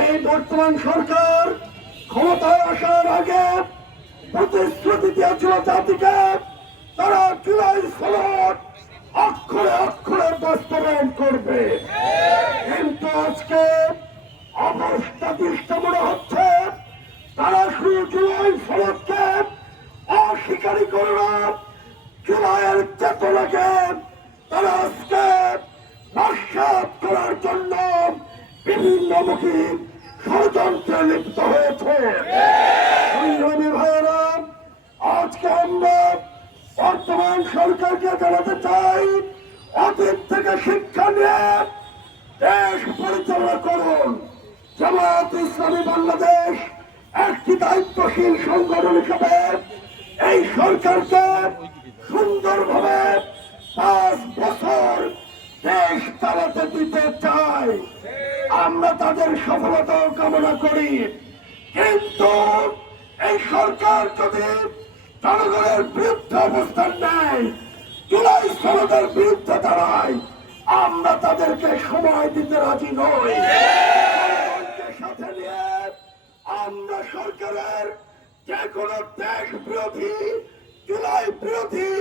এই বর্তমান সরকার ক্ষমতায় আসার আগে প্রতিশ্রুতি দিয়েছিল জাতিকে তারা জুলাই সনদ অক্ষরে অক্ষরে বাস্তবায়ন করবে, কিন্তু আজকে অবস্থা দৃষ্ট মনে হচ্ছে তারা শুধু জুলাই সনদকে অস্বীকারই করে না, জুলাইয়ের চেতনাকে তারা আজকে নস্যাৎ করার জন্য বিভিন্নমুখী ষড়যন্ত্রে লিপ্ত হয়েছে। সংগ্রামী ভাইয়েরা, আজকে আমরা বর্তমান সরকারকে জানাতে চাই, অতীত থেকে শিক্ষা নিয়ে দেশ পরিচালনা করুন। জামায়াত ইসলামী বাংলাদেশ একটি দায়িত্বশীল সংগঠন হিসেবে এই সরকারকে সুন্দরভাবে 5 বছর দেশ চালাতে দিতে চাই। আমরা তাদের সফলতা কামনা করি, কিন্তু এই সরকার যদি জনগণের বিরুদ্ধে অবস্থান নেয়, জুলাই সনদের বিরুদ্ধে দাঁড়ায়, আমরা তাদেরকে সময় দিতে রাজি নই। জনগণকে সাথে নিয়ে আমরা সরকারের যে কোনো দেশ বিরোধী, জুলাই বিরোধী,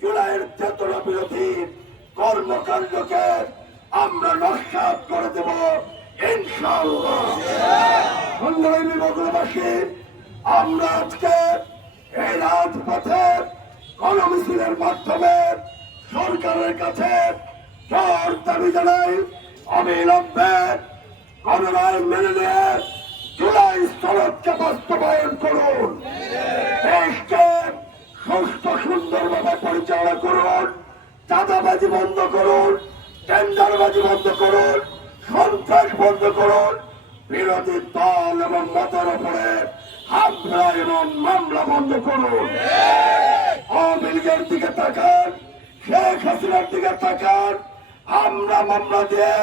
জুলাইয়ের চেতনা বিরোধী কর্মকাণ্ডকে আমরা নস্যাৎ করে দেব ইনশাআল্লাহ। সংগ্রামী বগুড়াবাসী, আমরা আজকে এই রাজপথে গণমিছিলের মাধ্যমে সরকারের কাছে জোর দাবি জানাই, অবিলম্বে গণরায় মেনে নিয়ে জুলাই সনদকে বাস্তবায়ন করুন। দেশকে সুস্থ সুন্দরভাবে পরিচালনা করুন, চাঁদাবাজি বন্ধ করুন, টেন্ডারবাজি বন্ধ করুন, সন্ত্রাস বন্ধ করুন, বিরোধী দল এবং মতের উপরে হামলা এবং মামলা বন্ধ করুন। আওয়ামী লীগের দিকে তাকান, শেখ হাসিনার দিকে তাকান, আমরা মামলা দিয়ে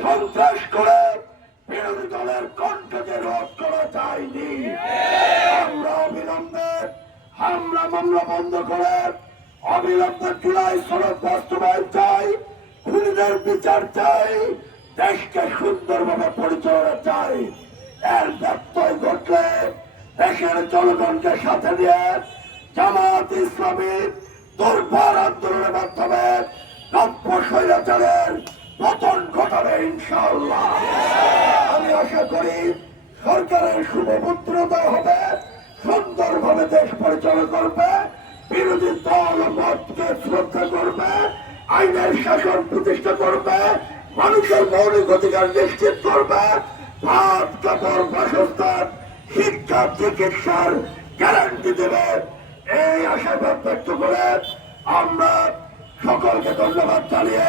সন্ত্রাস করে বিরোধী দলের কণ্ঠকে রোধ করা যায়নি। আমরা অবিলম্বে হামলা মামলা বন্ধ করে অবিলম্বে জুলাই সনদ বাস্তবায়ন চাই, খুনিদের বিচার চাই, দেশকে সুন্দরভাবে পরিচালনা চাই। এর ব্যত্যয় ঘটলে দেশের জনগণকে সাথে নিয়ে জামায়াত ইসলামী দুর্বার আন্দোলনের মাধ্যমে নব্য স্বৈরাচারের পতন ঘটাবে ইনশাআল্লাহ। আমি আশা করি সরকারের শুভপুত্রতা হবে, সুন্দরভাবে দেশ পরিচালনা করবে, বিরোধী দল মতকে শ্রদ্ধা করবে, আইনের শাসন প্রতিষ্ঠা করবে, মানুষের মৌলিক অধিকার নিশ্চিত করবে, ভাত কাপড় বাসস্থান শিক্ষা চিকিৎসার গ্যারান্টি দেবে। এই আশাবাদ ব্যক্ত করে আমরা সকলকে ধন্যবাদ জানিয়ে